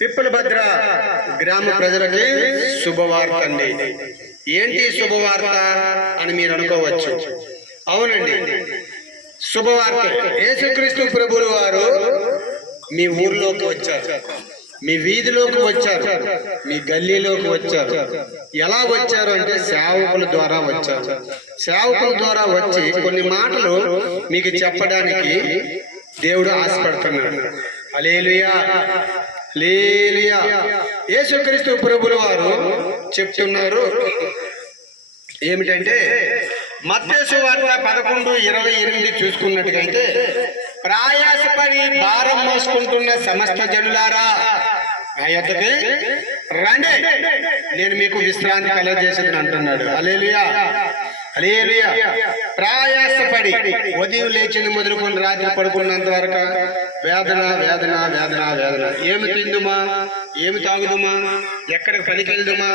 పిప్పలభద్ర గ్రామ ప్రజలకి శుభవార్త అండి. ఏంటి శుభవార్త అని మీరు అనుకోవచ్చు. అవునండి, శుభవార్త. యేసుక్రీస్తు ప్రభువుల వారు మీ ఊర్లోకి వచ్చారు, మీ వీధిలోకి వచ్చారు, మీ గల్లీలోకి వచ్చారు. ఎలా వచ్చారు అంటే సేవకుల ద్వారా వచ్చారు. సేవకుల ద్వారా వచ్చి కొన్ని మాటలు మీకు చెప్పడానికి దేవుడు ఆశపడుతున్నాడు. హల్లెలూయా, హల్లెలూయా. యేసుక్రీస్తు ప్రభువుల వారు చెప్తున్నారు ఏమిటంటే, మత్తయి సువార్త 11:28 చూసుకున్నట్టుగైతే, ప్రయాసపడి భారం మోసుకుంటున్న సమస్త జనులారా నా యొద్దకి రండి, నేను మీకు విశ్రాంతి కలుగజేసేదని అంటున్నాడు. హల్లెలూయా, హల్లెలూయా. ప్రయాసపడి ఉదయం లేచింది మొదలుకొని రాత్రి పడుకున్నంత వరకు వేదన వేదన వేదన వేదన. ఏమి తిందుమా, ఏమి తాగుదుమా, ఎక్కడికి పనికి వెళ్దుమా,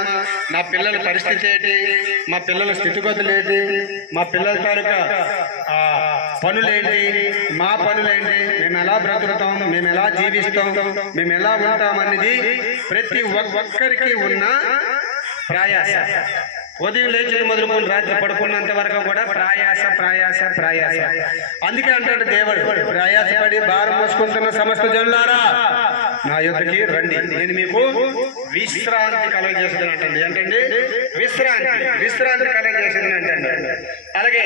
నా పిల్లల పరిస్థితి ఏంటి, మా పిల్లల స్థితిగతులు ఏంటి, మా పిల్లల తాలూకా పనులేంటి, మా పనులేంటి, మేము ఎలా బ్రతుకుతాం, మేము ఎలా జీవిస్తాం, మేము ఎలా ఉంటాం అనేది ప్రతి ఒక్కరికి ఉన్న ప్రయాస. ఉదయం లేచి మొదలుకొని రాత్రి పడుకున్నంత వరకు కూడా ప్రయాస ప్రయాస ప్రయాస. అందుకే అంటాడు దేవుడు, ప్రయాసపడి భారం మోసుకుంటున్న సమస్త జనులారా నా యొద్దకి రండి, నేను మీకు విశ్రాంతి కలుగజేసేదని అంటండి. ఏంటండి? విశ్రాంతి కలుగజేసేదని అంటండి. అలాగే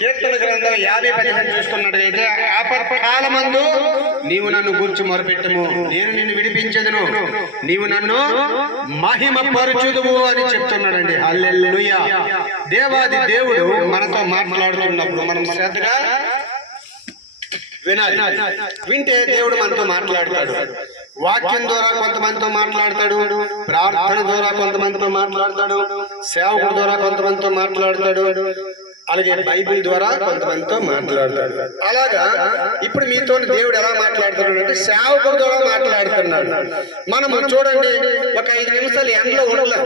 కీర్తన గ్రంథం 50:15 చూసుకున్నట్లయితే, ఆపత్కాలమందు నీవు నన్ను గూర్చి మొరపెట్టుము, నేను నిన్ను విడిపించెదను, నీవు నన్ను మహిమ పరచుదువు అని చెప్తున్నాడండి. హల్లెలూయా. దేవాది దేవుడు మనతో మాట్లాడుతున్నప్పుడు మనం శ్రద్ధగా వినాలి. వింటే దేవుడు మనతో మాట్లాడతాడు. వాక్యం ద్వారా కొంతమందితో మాట్లాడతాడు, ప్రార్థన ద్వారా కొంతమందితో మాట్లాడతాడు, సేవకుల ద్వారా కొంతమందితో మాట్లాడతాడు, అలాగే బైబిల్ ద్వారా కొంతమందితో మాట్లాడతాడు. అలాగా ఇప్పుడు మీతో దేవుడు ఎలా మాట్లాడుతున్నాడు అంటే సేవకుల ద్వారా మాట్లాడుతున్నాడు. మనము చూడండి, ఒక 5 నిమిషాలు ఎండలో ఉండలేం.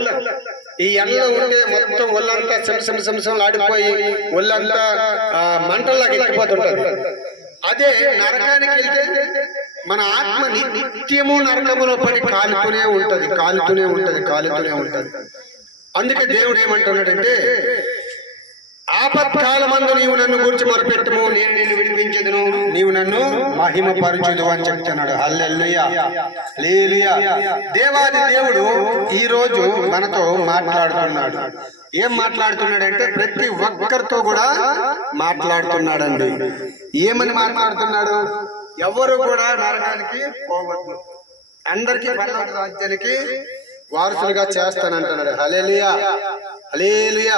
ఈ ఎండలో ఉంటే మొత్తం ఒళ్ళంతా సంసం ఆడిపోయి ఒళ్ళంతా మంటల్లాగా ఎక్కిపోతుంటది. అదే నరకానికి వెళ్తే మన ఆత్మ నిత్యము నరకములో పడి కాలుతూనే ఉంటది. అందుకే దేవుడు ఏమంటున్నాడంటే, ఆపత్కాలమందు నీవు నన్ను గురించి మొరపెట్టుము, నేను నిన్ను విడిపించెదను, నీవు నన్ను మహిమ పరచుదు అని చెప్తున్నాడు. హల్లెలూయా, హల్లెలూయా. దేవాది దేవుడు ఈ రోజు మనతో మాట్లాడుతున్నాడు. ఏం మాట్లాడుతున్నాడంటే ప్రతి ఒక్కరితో కూడా మాట్లాడుతున్నాడండి. ఏమని మాట్లాడుతున్నాడు? ఎవరు కూడా నరకానికి పోవద్దు, అందరికీ పరలోక రాజ్యానికి వారసులుగా చేస్తానంటున్నాడు. హల్లెలూయా, హల్లెలూయా.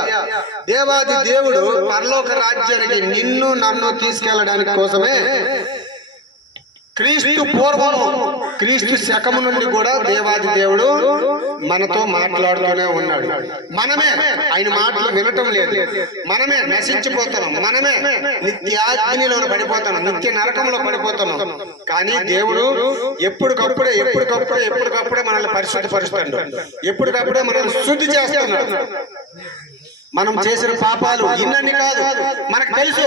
దేవాది దేవుడు పరలోక రాజ్యానికి నిన్ను నన్ను తీసుకెళ్ళడానికి కోసమే క్రీస్తు పూర్వము క్రీస్తు శకము నుండి కూడా దేవాది దేవుడు మనతో మాట్లాడుతూనే ఉన్నాడు. మనమే ఆయన మాటలు వినటం లేదు, మనమే నశించిపోతున్నాం, మనమే నిత్యాగ్నిలో పడిపోతున్నాం, నిత్య నరకంలో పడిపోతున్నాం. కానీ దేవుడు ఎప్పటికప్పుడే మనల్ని పరిశుద్ధపరుస్తాడు, ఎప్పటికప్పుడే మనల్ని శుద్ధి చేస్తున్నాడు. మనం చేసిన పాపాలు ఇన్నన్ని కాదు, మనకు తెలుసు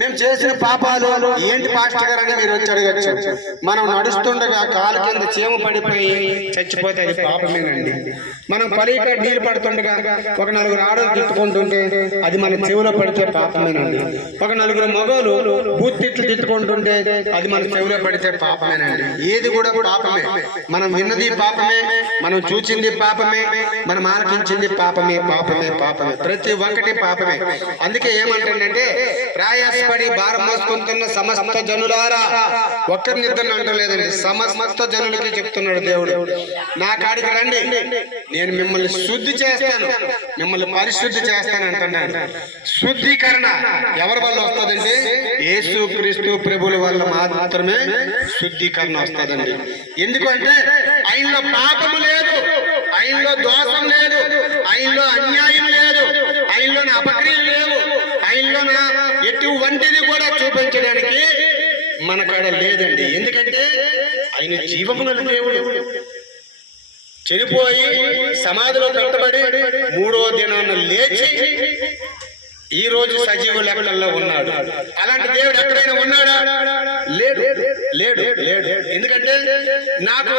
మేము చేసిన పాపాలు ఏంటి పాస్టర్ గారు అని మీరు వచ్చి అడగచ్చు. మనం నడుస్తుండగా కాలు కింద చీమ పడిపోయి చచ్చిపోతే అది పాపమేనండి. మనం పలిక నీళ్ళు పడుతుండగా ఒక 4 ఆడలు తిట్టుకుంటుంటే అది మన చెవిలో పడితే పాపమేనండి. ఒక 4 మగవాళ్ళు బూత్తిట్లు తిట్టుకుంటుంటే అది మన చెవిలో పడితే పాపమేనండి. ఏది కూడా పాపమే. మనం విన్నది పాపమే, మనం చూచింది పాపమే, మనం ఆలకించింది పాపమే. ప్రతి ఒక్కటి పాపమే. అందుకే ఏమంటాడంటే, ప్రయాసపడి భారం మోసుకుంటున్న సమస్త జనులారా, ఒక్కరినిద్దరిని అంటలేదండి, సమస్త జనులకి చెప్తున్నాడు దేవుడు. నా కాడికి రండి, నేను మిమ్మల్ని శుద్ధి చేస్తాను, మిమ్మల్ని పరిశుద్ధి చేస్తాను అంటున్నాడు. శుద్ధీకరణ ఎవరి వల్ల వస్తుందండి? యేసుక్రీస్తు ప్రభువుల వల్ల మాత్రమే శుద్ధీకరణ వస్తుందండి. ఎందుకంటే ఆయనలో పాపము లేదు, ఆయనలో దోషం లేదు, ఆయనలో అన్యాయం లేదు, ఆయనలో అపక్రియలు లేవు, ఆయనలో ఎటువంటిది కూడా చూపించడానికి మన కాడ లేదండి. ఎందుకంటే ఆయన జీవమున దేవుడు, చనిపోయి సమాధిలో పెట్టబడి 3వ దినాన లేచి ఈ రోజు సజీవ లెక్కల్లో ఉన్నాడు. అలాంటి దేవుడు ఎక్కడైనా ఉన్నాడా? లేడు. లేడు. ఎందుకంటే నాకు